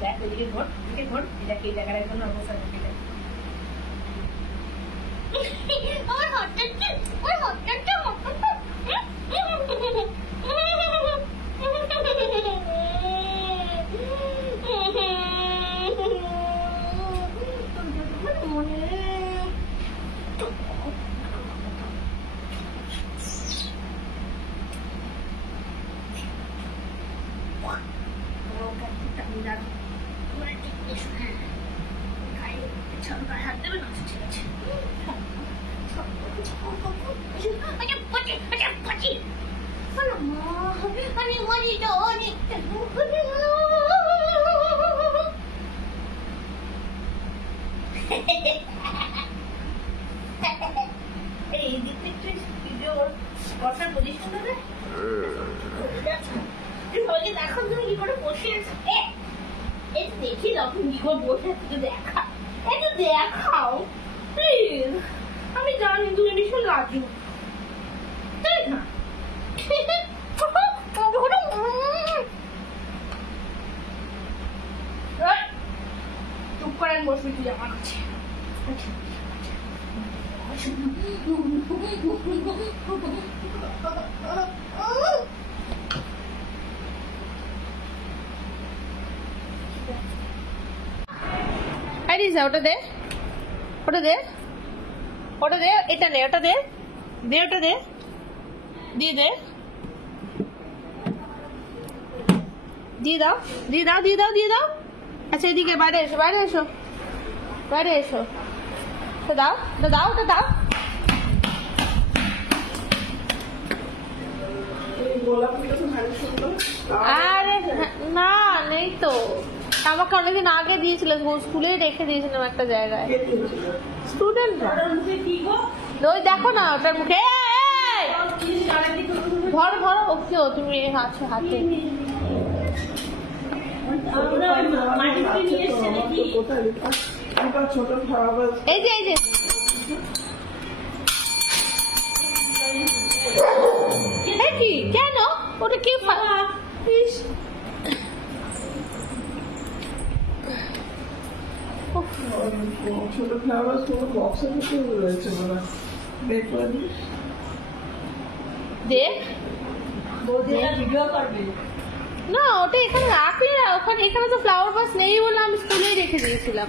দেখ এদিকে ঘোর, এদিকে ঘোর, এটাকে এই জায়গায় একদম অবস্থা রেখে দেয়। আমার হাতটা হাত দেবে না, ঠিক আছে। আমি মরিটা অনেকটা এই দিক থেকে ভিডিও বসার পজিশন দেবে, দেখো তুমি কি করে বসে আছো। দেখি যখন কি করে বসে আছো দেখা, একটু দেখাও প্লিজ। আমি জানি তুমি ভীষণ লাজু, তাই না? চুপ করেন বসবি তুই আমার কাছে। ওটা দে, ওটা দে, ওটা দে, এটা নে, ওটা দে, দে ওটা দে, দিয়ে দে, দিয়ে দাও, দিয়ে দাও, দিয়ে দাও, দিয়ে দাও। আচ্ছা এদিকে বাইরে এসো, বাইরে এসো, বাইরে এসো, ওটা দাও, ওটা দাও, ওটা দাও। আরে না, নেই তো, আমাকে অনেকদিন আগে দিয়েছিল, স্কুলে রেখে দিয়েছিলাম একটা জায়গায়। স্টুডেন্টরা ওই দেখো না ওটার মুখে, ধরো ধরো, ওকে তুমি আছো হাতে। এই যে এই যে কি, কেন ওটা কি ছোট ফ্লাওয়ার কোনো বক্সের ভিতরে রয়েছে মনে হয়, বের করে দিস। দেখ ভিডিও করবে না, ওটা এখানে রাখি না, ওখানে এখানে তো ফ্লাওয়ার বাস নেই বলে আমি স্কুলেই রেখে দিয়েছিলাম।